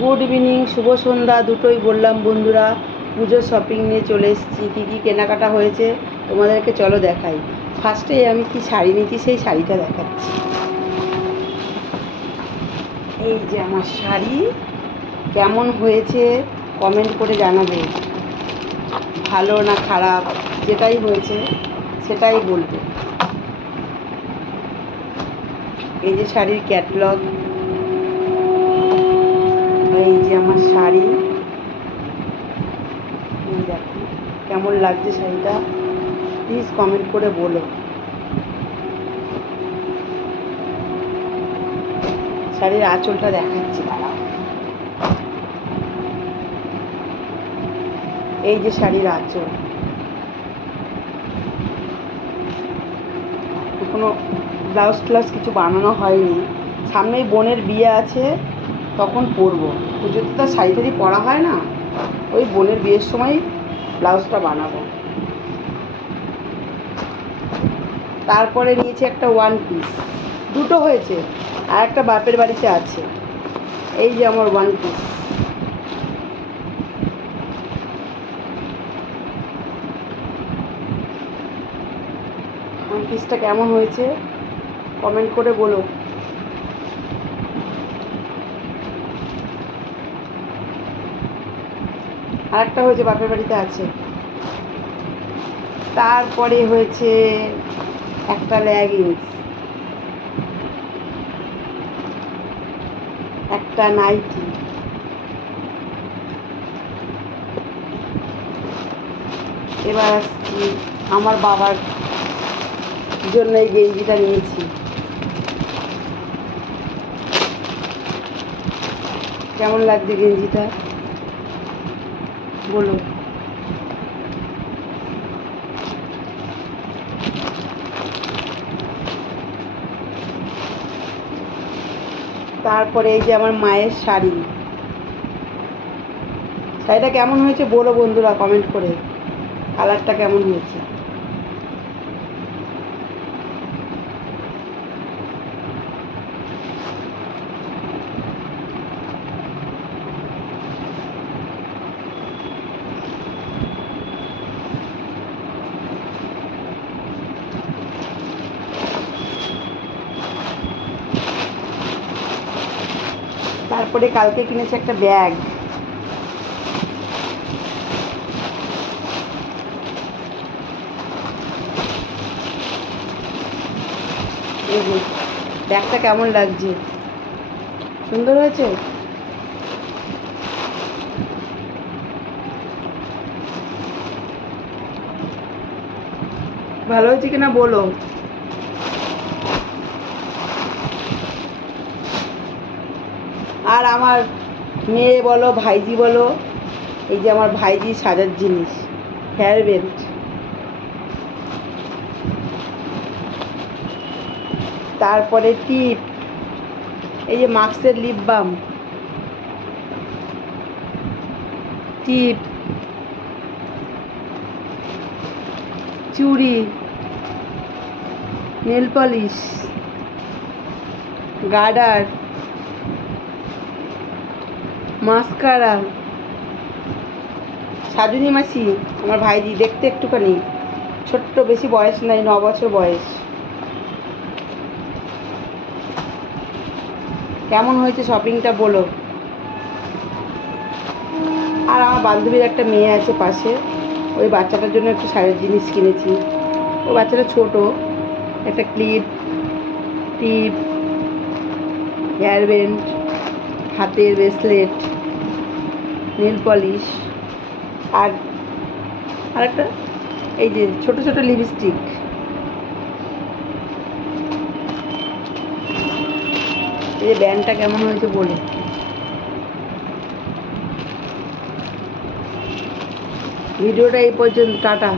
Good evening, শুভ সন্ধ্যা দুটোই বললাম বন্ধুরা। পুজোর শপিং নিয়ে চলে এসেছি। কী কী কেনাকাটা হয়েছে তোমাদেরকে চলো দেখাই। ফার্স্টেই আমি কি শাড়ি নিয়েছি সেই শাড়িটা দেখাচ্ছি। এই যে আমার শাড়ি, কেমন হয়েছে কমেন্ট করে জানাবে, ভালো না খারাপ, যেটাই হয়েছে সেটাই বলবে। এই যে শাড়ির ক্যাটলগ, এই যে আমার শাড়ি, দেখো কেমন লাগছে শাড়িটা, প্লিজ কমেন্ট করে বলো। শাড়ির আঁচলটা দেখাচ্ছি, এই যে শাড়ির আঁচল। এখনো ব্লাউজ ট্লাউজ কিছু বানানো হয়নি, সামনেই বোনের বিয়ে আছে, তখন পরবো। পুজোতে তো শাড়ি টাড়ি পরা হয় না, ওই বোনের বিয়ের সময় ব্লাউজটা বানাবো। তারপরে নিয়েছি একটা ওয়ান পিস, দুটো হয়েছে আর একটা বাপের বাড়িতে আছে। এই যে আমার ওয়ান পিস, ওয়ান পিসটা কেমন হয়েছে কমেন্ট করে বলো। আর একটা হয়েছে বাপের বাড়িতে আছে। তারপরে হয়েছে একটা লেগিংস, একটা নাইটি, এবার আসছি আমার বাবার জন্য এই গেঞ্জিটা নিয়েছি। কেমন লাগছে গেঞ্জিটা বলো। তারপরে এই যে আমার মায়ের শাড়ি, শাড়িটা কেমন হয়েছে বলো বন্ধুরা কমেন্ট করে, কালারটা কেমন হয়েছে। তারপরে কালকে কিনেছি একটা ব্যাগ, এই যে ব্যাগটা কেমন লাগছে, সুন্দর হয়েছে। ভালো হয়েছে কিনা বলো। আর আমার মেয়ে বলো ভাইজি বলো, এই যে আমার ভাইজি সাজার জিনিস, হেয়ার বেল্ট, তারপরে টিপ, এই যে মাস্কের লিপ বাম, টিপ, চুড়ি, নেল পলিশ, গার্ডার, মাস্কারা, সাজুনি মাসি আমার ভাইজি, দেখতে একটুখানি ছোট্ট, বেশি বয়স নাই, 9 বছর বয়স। কেমন হয়েছে শপিংটা বলো। আর আমার বান্ধবীর একটা মেয়ে আছে পাশে, ওই বাচ্চাটার জন্য একটু শাড়ির জিনিস কিনেছি। ওই বাচ্চাটা ছোট, একটা ক্লিপ, টিপ, হেয়ার ব্যান্ড, হাতের ব্রেসলেট, নেল পলিশ, আর একটা এই যে ছোট ছোট লিপস্টিক। এই যে ব্যান্ডটা কেমন হয়েছে বলো। ভিডিওটা এই পর্যন্ত, টাটা।